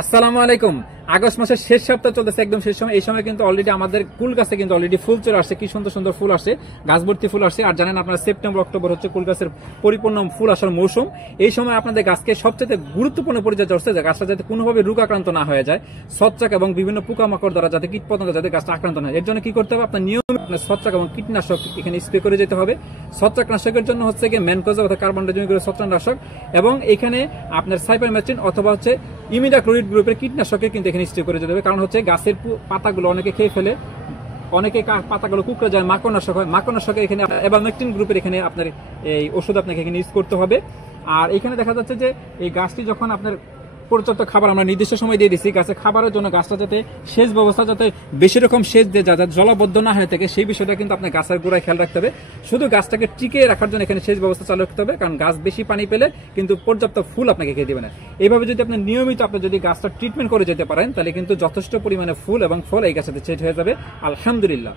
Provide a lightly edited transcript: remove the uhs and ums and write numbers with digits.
আসসালামু আলাইকুম। আগস্ট মাসের শেষ সপ্তাহ চলতেছে, একদম শেষ সময়। এই সময় কিন্তু অলরেডি আমাদের কুল গাছে কিন্তু অলরেডি ফুল চলে আসছে, কি সুন্দর সুন্দর ফুল আসছে, গাছ ভর্তি ফুল আসছে। আর জানেন আপনারা সেপ্টেম্বর অক্টোবর হচ্ছে কুল গাছের পরিপূর্ণ ফুল আসার মৌসুম। এই সময় আপনাদের গাছকে সবচেয়ে গুরুত্বপূর্ণ পরিচর্যা হচ্ছে যে গাছটা যাতে কোনোভাবে রোগ আক্রান্ত না হয়ে যায়, ছত্রাক এবং বিভিন্ন পোকামাকড় দ্বারা যাতে কীটপতঙ্গ যাতে গাছটা আক্রান্ত না হয়, এর জন্য কি করতে হবে, আপনার নিয়মিত ছত্রাক এবং কীটনাশক এখানে স্প্রে করে যেতে হবে। ছত্রাকনাশকের জন্য হচ্ছে কি ম্যানকোজা অথবা কার্বনডাইজিম ছত্রাকনাশক, এবং এখানে আপনার সাইপারমেথ্রিন অথবা হচ্ছে ইমিডাক্লোরিড গ্রুপের কীটনাশকের কিন্তু এখানে স্প্রে করে যেতে হবে। কারণ হচ্ছে গাছের পাতাগুলো অনেকে খেয়ে ফেলে, অনেকে পাতাগুলো কুকড়ে যায়, মাকড়নাশক হয়, মাকড়নাশকের এখানে এভারমেকটিন গ্রুপের এখানে আপনার এই ওষুধ আপনাকে এখানে ইউজ করতে হবে। আর এখানে দেখা যাচ্ছে যে এই গাছটি যখন আপনার পর্যাপ্ত খাবার আমরা নির্দিষ্ট সময় দিয়ে দিচ্ছি, গাছের খাবারের জন্য গাছটা যাতে সেচ ব্যবস্থা যাতে বেশি রকম সেচ দিয়ে যাতে জলাবদ্ধ না হয়ে থাকে, সেই বিষয়টা কিন্তু আপনার গাছের গোড়ায় খেয়াল রাখতে হবে। শুধু গাছটাকে টিকিয়ে রাখার জন্য এখানে সেচ ব্যবস্থা চালু রাখতে হবে, কারণ গাছ বেশি পানি পেলে কিন্তু পর্যাপ্ত ফুল আপনাকে খেয়ে দেবে না। এইভাবে যদি আপনি নিয়মিত আপনি যদি গাছটা ট্রিটমেন্ট করে যেতে পারেন, তাহলে কিন্তু যথেষ্ট পরিমাণে ফুল এবং ফল এই গাছেতে সেট হয়ে যাবে, আলহামদুলিল্লাহ।